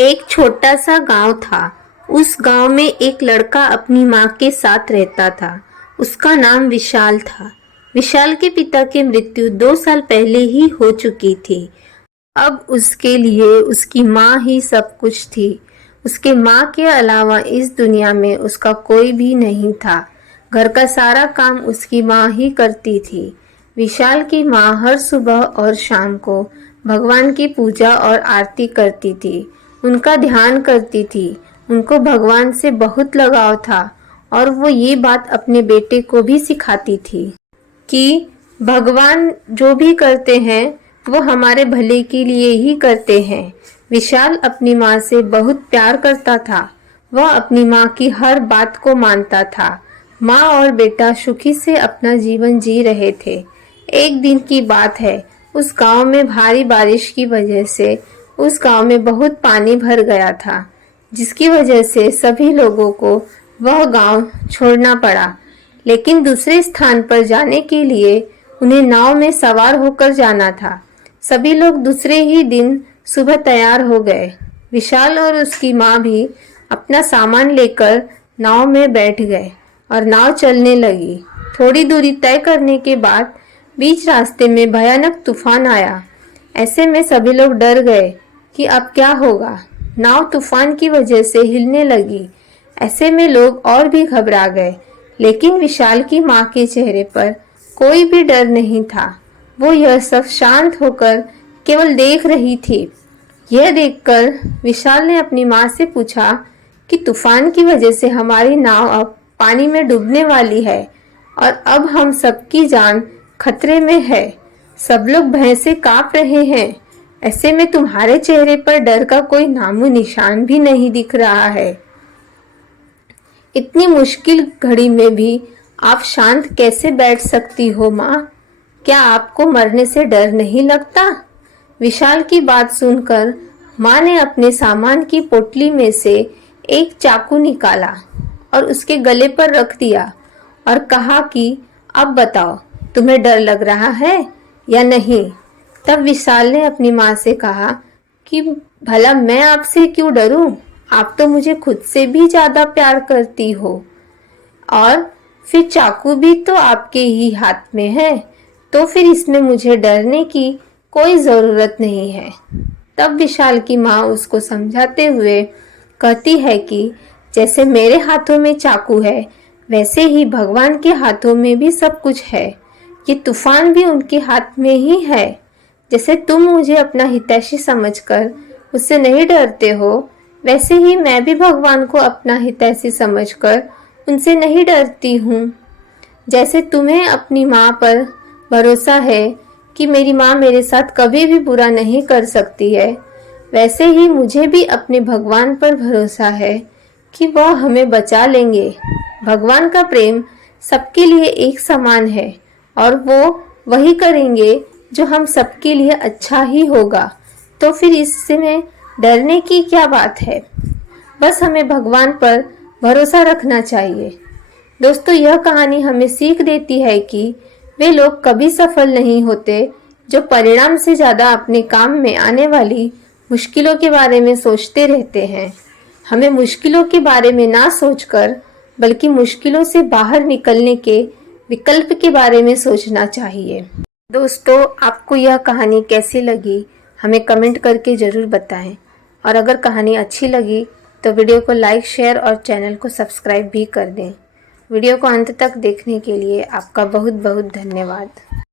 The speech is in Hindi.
एक छोटा सा गांव था। उस गांव में एक लड़का अपनी माँ के साथ रहता था। उसका नाम विशाल था। विशाल के पिता की मृत्यु 2 साल पहले ही हो चुकी थी। अब उसके लिए उसकी माँ ही सब कुछ थी। उसके माँ के अलावा इस दुनिया में उसका कोई भी नहीं था। घर का सारा काम उसकी माँ ही करती थी। विशाल की माँ हर सुबह और शाम को भगवान की पूजा और आरती करती थी, उनका ध्यान करती थी। उनको भगवान से बहुत लगाव था और वो ये बात अपने बेटे को भी सिखाती थी कि भगवान जो भी करते हैं वो हमारे भले के लिए ही करते हैं। विशाल अपनी माँ से बहुत प्यार करता था। वह अपनी माँ की हर बात को मानता था। माँ और बेटा सुखी से अपना जीवन जी रहे थे। एक दिन की बात है, उस गांव में भारी बारिश की वजह से उस गांव में बहुत पानी भर गया था, जिसकी वजह से सभी लोगों को वह गांव छोड़ना पड़ा। लेकिन दूसरे स्थान पर जाने के लिए उन्हें नाव में सवार होकर जाना था। सभी लोग दूसरे ही दिन सुबह तैयार हो गए। विशाल और उसकी माँ भी अपना सामान लेकर नाव में बैठ गए और नाव चलने लगी। थोड़ी दूरी तय करने के बाद बीच रास्ते में भयानक तूफान आया। ऐसे में सभी लोग डर गए कि अब क्या होगा। नाव तूफान की वजह से हिलने लगी। ऐसे में लोग और भी घबरा गए, लेकिन विशाल की माँ के चेहरे पर कोई भी डर नहीं था। वो यह सब शांत होकर केवल देख रही थी। यह देखकर विशाल ने अपनी माँ से पूछा कि तूफान की वजह से हमारी नाव अब पानी में डूबने वाली है और अब हम सबकी जान खतरे में है। सब लोग भय से कांप रहे हैं। ऐसे में तुम्हारे चेहरे पर डर का कोई नामो निशान भी नहीं दिख रहा है। इतनी मुश्किल घड़ी में भी आप शांत कैसे बैठ सकती हो माँ? क्या आपको मरने से डर नहीं लगता? विशाल की बात सुनकर माँ ने अपने सामान की पोटली में से एक चाकू निकाला और उसके गले पर रख दिया और कहा कि अब बताओ, तुम्हें डर लग रहा है या नहीं? तब विशाल ने अपनी माँ से कहा कि भला मैं आपसे क्यों डरूं? आप तो मुझे खुद से भी ज्यादा प्यार करती हो और फिर चाकू भी तो आपके ही हाथ में है, तो फिर इसमें मुझे डरने की कोई ज़रूरत नहीं है। तब विशाल की माँ उसको समझाते हुए कहती है कि जैसे मेरे हाथों में चाकू है, वैसे ही भगवान के हाथों में भी सब कुछ है। ये तूफान भी उनके हाथ में ही है। जैसे तुम मुझे अपना हितैषी समझकर उससे नहीं डरते हो, वैसे ही मैं भी भगवान को अपना हितैषी समझकर उनसे नहीं डरती हूँ। जैसे तुम्हें अपनी माँ पर भरोसा है कि मेरी माँ मेरे साथ कभी भी बुरा नहीं कर सकती है, वैसे ही मुझे भी अपने भगवान पर भरोसा है कि वह हमें बचा लेंगे। भगवान का प्रेम सबके लिए एक समान है और वो वही करेंगे जो हम सबके लिए अच्छा ही होगा। तो फिर इसमें डरने की क्या बात है? बस हमें भगवान पर भरोसा रखना चाहिए। दोस्तों, यह कहानी हमें सीख देती है कि वे लोग कभी सफल नहीं होते जो परिणाम से ज़्यादा अपने काम में आने वाली मुश्किलों के बारे में सोचते रहते हैं। हमें मुश्किलों के बारे में ना सोचकर बल्कि मुश्किलों से बाहर निकलने के विकल्प के बारे में सोचना चाहिए। दोस्तों, आपको यह कहानी कैसी लगी हमें कमेंट करके ज़रूर बताएं और अगर कहानी अच्छी लगी तो वीडियो को लाइक, शेयर और चैनल को सब्सक्राइब भी कर दें। वीडियो को अंत तक देखने के लिए आपका बहुत बहुत धन्यवाद।